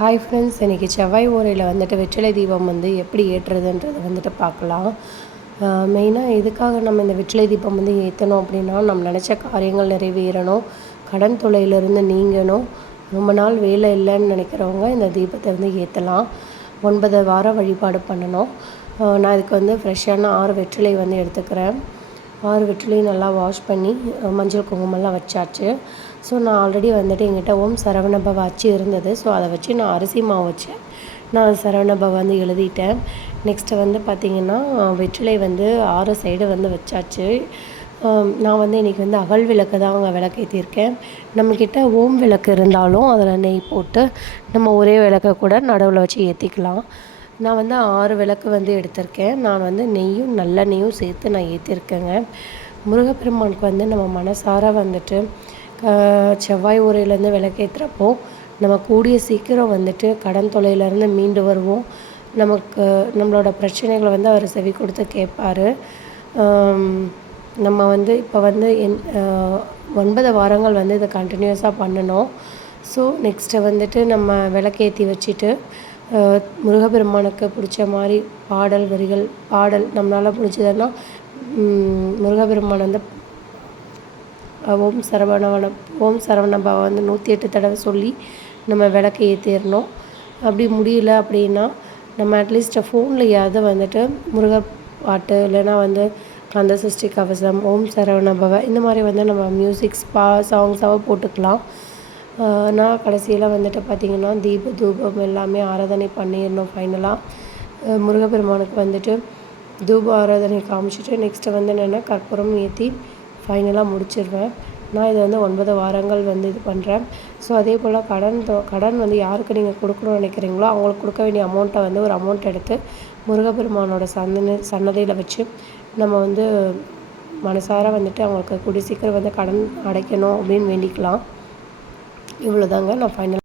Hi friends இன்றைக்கி செவ்வாய் ஓரையில் வந்துட்டு வெற்றிலை தீபம் வந்து எப்படி ஏற்றுறதுன்றதை வந்துட்டு பார்க்கலாம். மெயினாக எதுக்காக நம்ம இந்த வெற்றிலை தீபம் வந்து ஏற்றணும் அப்படின்னா நம்ம நினச்ச காரியங்கள் நிறைவேறணும் கடன் தொலையிலிருந்து நீங்கணும் ரொம்ப நாள் வேலை இல்லைன்னு நினைக்கிறவங்க இந்த தீபத்தை வந்து ஏற்றலாம் ஒன்பது வாரம் வழிபாடு பண்ணணும். நான் இதுக்கு வந்து ஃப்ரெஷ்ஷான ஆறு வெற்றிலை வந்து எடுத்துக்கிறேன். ஆறு வெற்றிலையும் நல்லா வாஷ் பண்ணி மஞ்சள் குங்குமம்லாம் வச்சாச்சு. ஸோ நான் ஆல்ரெடி வந்துட்டு எங்கிட்ட ஓம் சரவணபவ அச்சு இருந்தது. ஸோ அதை வச்சு நான் அரிசி மாவு வச்சேன் நான் சரவணபவ வந்து எழுதிட்டேன். நெக்ஸ்ட்டு வந்து பார்த்திங்கன்னா வெற்றிலை வந்து ஆறு சைடு வந்து வச்சாச்சு. நான் வந்து இன்றைக்கி வந்து அகல் விளக்கு தான் அவங்க விளக்கேற்றிருக்கேன் நம்மக்கிட்ட ஓம் விளக்கு இருந்தாலும் அதில் நெய் போட்டு நம்ம ஒரே விளக்கை கூட நடுவில் வச்சு ஏற்றிக்கலாம் நான் வந்து ஆறு விளக்கு வந்து எடுத்திருக்கேன். நான் வந்து நெய்யும் நல்ல நெய்யும் சேர்த்து நான் ஏற்றிருக்கேங்க முருகப்பெருமானுக்கு வந்து நம்ம மனசார வந்துட்டு செவ்வாய் உரையிலேருந்து விளக்கேற்றுறப்போ நம்ம கூடிய சீக்கிரம் வந்துட்டு கடன் தொலையிலேருந்து மீண்டு வருவோம். நமக்கு நம்மளோட பிரச்சனைகளை வந்து அவர் செவி கொடுத்து கேட்பார். நம்ம வந்து இப்போ வந்து என் ஒன்பது வாரங்கள் வந்து இதை கண்டினியூஸாக பண்ணணும். ஸோ நெக்ஸ்ட்டு வந்துட்டு நம்ம விளக்கேற்றி வச்சுட்டு முருகப்பெருமானுக்கு பிடிச்ச மாதிரி பாடல் வரிகள் பாடல் நம்மளால் பிடிச்சதுன்னா முருகப்பெருமான் வந்து ஓம் சரவணவனம் ஓம் சரவணபவ வந்து நூற்றி எட்டு தடவை சொல்லி நம்ம விளக்கு ஏற்றிடணும் அப்படி முடியல அப்படின்னா நம்ம அட்லீஸ்ட் ஃபோன்லையாவது வந்துட்டு முருக பாட்டு இல்லைன்னா வந்து கந்த சஷ்டி கவசம் ஓம் சரவணபவ இந்த மாதிரி வந்து நம்ம மியூசிக்ஸ் பா சாங்ஸாக போட்டுக்கலாம். நான் கடைசியில் வந்துட்டு பார்த்திங்கன்னா தீப தூபம் எல்லாமே ஆராதனை பண்ணிடணும் ஃபைனலாக முருகப்பெருமானுக்கு வந்துட்டு தூப ஆராதனை காமிச்சிட்டு நெக்ஸ்ட்டு வந்து என்னென்னா கற்பூரம் ஏற்றி ஃபைனலாக முடிச்சிடுவேன் நான் இதை வந்து ஒன்பது வாரங்கள் வந்து இது பண்ணுறேன் ஸோ அதே போல் கடன் கடன் வந்து யாருக்கு நீங்கள் கொடுக்கணும்னு நினைக்கிறீங்களோ அவங்களுக்கு கொடுக்க வேண்டிய அமௌண்ட்டை வந்து ஒரு அமௌண்ட் எடுத்து முருகப்பெருமானோட சந்தன சன்னதியில் வச்சு நம்ம வந்து மனசார வந்துட்டு அவங்களுக்கு கூடிய சீக்கிரம் வந்து கடன் அடைக்கணும் அப்படின்னு வேண்டிக்கலாம். இவ்வளோ தாங்க நான் ஃபைனல்